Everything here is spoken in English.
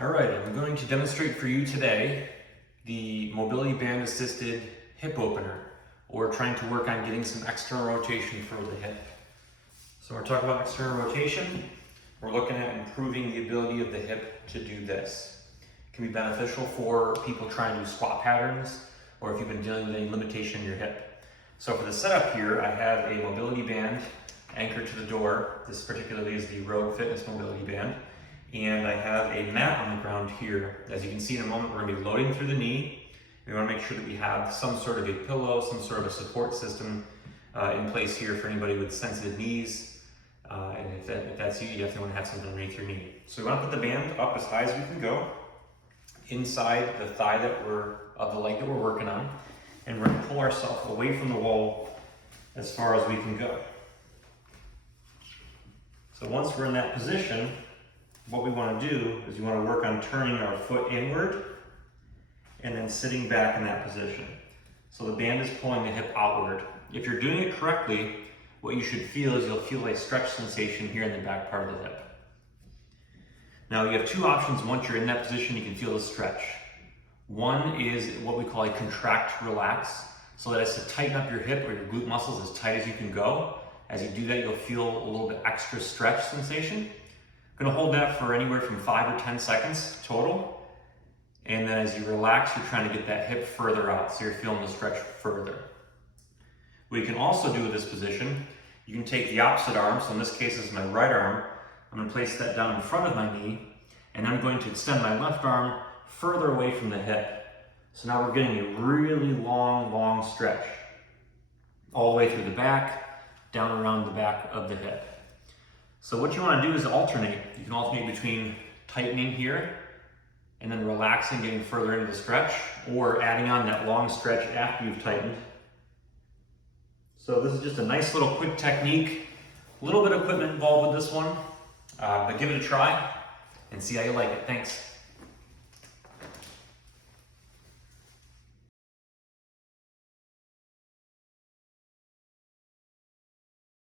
All right, I'm going to demonstrate for you today the mobility band assisted hip opener, or trying to work on getting some external rotation for the hip. So we're talking about external rotation. We're looking at improving the ability of the hip to do this. It can be beneficial for people trying to do squat patterns, or if you've been dealing with any limitation in your hip. So for the setup here, I have a mobility band anchored to the door. This particularly is the Rogue Fitness mobility band. And I have a mat on the ground here. As you can see in a moment, we're gonna be loading through the knee. We wanna make sure that we have some sort of a pillow, some sort of a support system in place here for anybody with sensitive knees. And if that's you, you definitely wanna have something underneath your knee. So we wanna put the band up as high as we can go, inside the thigh of the leg that we're working on. And we're gonna pull ourselves away from the wall as far as we can go. So once we're in that position, what we want to do is you want to work on turning our foot inward and then sitting back in that position. So the band is pulling the hip outward. If you're doing it correctly, what you should feel is you'll feel a stretch sensation here in the back part of the hip. Now you have two options. Once you're in that position, you can feel the stretch. One is what we call a contract relax. So that is to tighten up your hip or your glute muscles as tight as you can go. As you do that, you'll feel a little bit extra stretch sensation. Gonna hold that for anywhere from 5 or 10 seconds total. And then as you relax, you're trying to get that hip further out, so you're feeling the stretch further. What you can also do with this position, you can take the opposite arm, so in this case this is my right arm. I'm gonna place that down in front of my knee, and I'm going to extend my left arm further away from the hip. So now we're getting a really long stretch. All the way through the back, down around the back of the hip. So what you want to do is alternate. You can alternate between tightening here and then relaxing, getting further into the stretch, or adding on that long stretch after you've tightened. So this is just a nice little quick technique. A little bit of equipment involved with this one, but give it a try and see how you like it. Thanks.